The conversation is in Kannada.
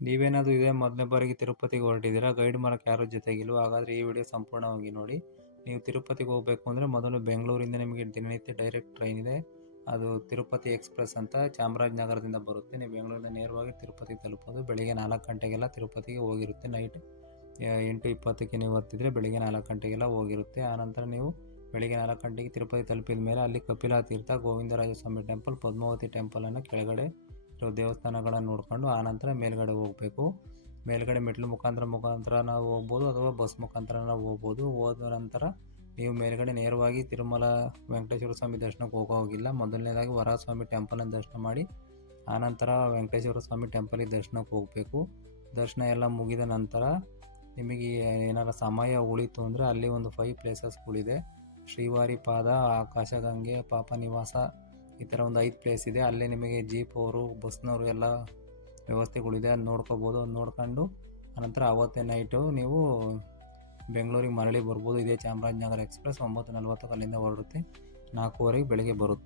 ನೀವೇನಾದರೂ ಇದೇ ಮೊದಲನೇ ಬಾರಿಗೆ ತಿರುಪತಿಗೆ ಹೊರಟಿದ್ದೀರಾ, ಗೈಡ್ ಮಾಡೋಕ್ಕೆ ಯಾರೂ ಜೊತೆಗಿಲ್ವಾ? ಹಾಗಾದರೆ ಈ ವಿಡಿಯೋ ಸಂಪೂರ್ಣವಾಗಿ ನೋಡಿ. ನೀವು ತಿರುಪತಿಗೆ ಹೋಗಬೇಕು ಅಂದರೆ ಮೊದಲು ಬೆಂಗಳೂರಿಂದ ನಿಮಗೆ ದಿನನಿತ್ಯ ಡೈರೆಕ್ಟ್ ಟ್ರೈನ್ ಇದೆ. ಅದು ತಿರುಪತಿ ಎಕ್ಸ್‌ಪ್ರೆಸ್ ಅಂತ ಚಾಮರಾಜನಗರದಿಂದ ಬರುತ್ತೆ. ನೀವು ಬೆಂಗಳೂರಿಂದ ನೇರವಾಗಿ ತಿರುಪತಿಗೆ ತಲುಪೋದು. ಬೆಳಿಗ್ಗೆ 4 ಗಂಟೆಗೆಲ್ಲ ತಿರುಪತಿಗೆ ಹೋಗಿರುತ್ತೆ. ನೈಟ್ 8:20ಕ್ಕೆ ನೀವು ಹತ್ತಿದರೆ ಬೆಳಿಗ್ಗೆ 4 ಗಂಟೆಗೆಲ್ಲ ಹೋಗಿರುತ್ತೆ. ಆನಂತರ ನೀವು ಬೆಳಿಗ್ಗೆ 4 ಗಂಟೆಗೆ ತಿರುಪತಿ ತಲುಪಿದ ಮೇಲೆ ಅಲ್ಲಿ ಕಪಿಲಾ ತೀರ್ಥ, ಗೋವಿಂದರಾಜಸ್ವಾಮಿ ಟೆಂಪಲ್, ಪದ್ಮಾವತಿ ಟೆಂಪಲನ್ನು ಕೆಳಗಡೆ ಇರೋ ದೇವಸ್ಥಾನಗಳನ್ನು ನೋಡಿಕೊಂಡು ಆನಂತರ ಮೇಲ್ಗಡೆ ಹೋಗಬೇಕು. ಮೇಲ್ಗಡೆ ಮೆಟ್ಲು ಮುಖಾಂತರ ನಾವು ಹೋಗ್ಬೋದು ಅಥವಾ ಬಸ್ ಮುಖಾಂತರ ನಾವು ಹೋಗ್ಬೋದು. ಹೋದ ನಂತರ ನೀವು ಮೇಲ್ಗಡೆ ನೇರವಾಗಿ ತಿರುಮಲ ವೆಂಕಟೇಶ್ವರ ಸ್ವಾಮಿ ದರ್ಶನಕ್ಕೆ ಹೋಗಿಲ್ಲ. ಮೊದಲನೇದಾಗಿ ವರಹಸ್ವಾಮಿ ಟೆಂಪಲನ್ನು ದರ್ಶನ ಮಾಡಿ ಆನಂತರ ವೆಂಕಟೇಶ್ವರ ಸ್ವಾಮಿ ಟೆಂಪಲಿಗೆ ದರ್ಶನಕ್ಕೆ ಹೋಗಬೇಕು. ದರ್ಶನ ಎಲ್ಲ ಮುಗಿದ ನಂತರ ನಿಮಗೆ ಏನಾರ ಸಮಯ ಉಳಿತು ಅಂದರೆ ಅಲ್ಲಿ ಒಂದು 5 ಪ್ಲೇಸಸ್ಗಳಿದೆ. ಶ್ರೀವಾರಿ ಪಾದ, ಆಕಾಶಗಂಗೆ, ಪಾಪ ನಿವಾಸ, ಈ ಥರ ಒಂದು 5 ಪ್ಲೇಸ್ ಇದೆ. ಅಲ್ಲೇ ನಿಮಗೆ ಜೀಪ್ ಅವರು, ಬಸ್ನವರು ಎಲ್ಲ ವ್ಯವಸ್ಥೆಗಳಿದೆ. ಅದು ನೋಡ್ಕೋಬೋದು. ಅದು ನೋಡ್ಕೊಂಡು ಆನಂತರ ಅವತ್ತೇ ನೈಟು ನೀವು ಬೆಂಗಳೂರಿಗೆ ಮರಳಿ ಬರ್ಬೋದು. ಇದೇ ಚಾಮರಾಜನಗರ ಎಕ್ಸ್‌ಪ್ರೆಸ್ 9:40ಕ್ಕೆ ಅಲ್ಲಿಂದ ಹೊರಡುತ್ತೆ. 4:15ಗೆ ಬೆಳಿಗ್ಗೆ ಬರುತ್ತೆ.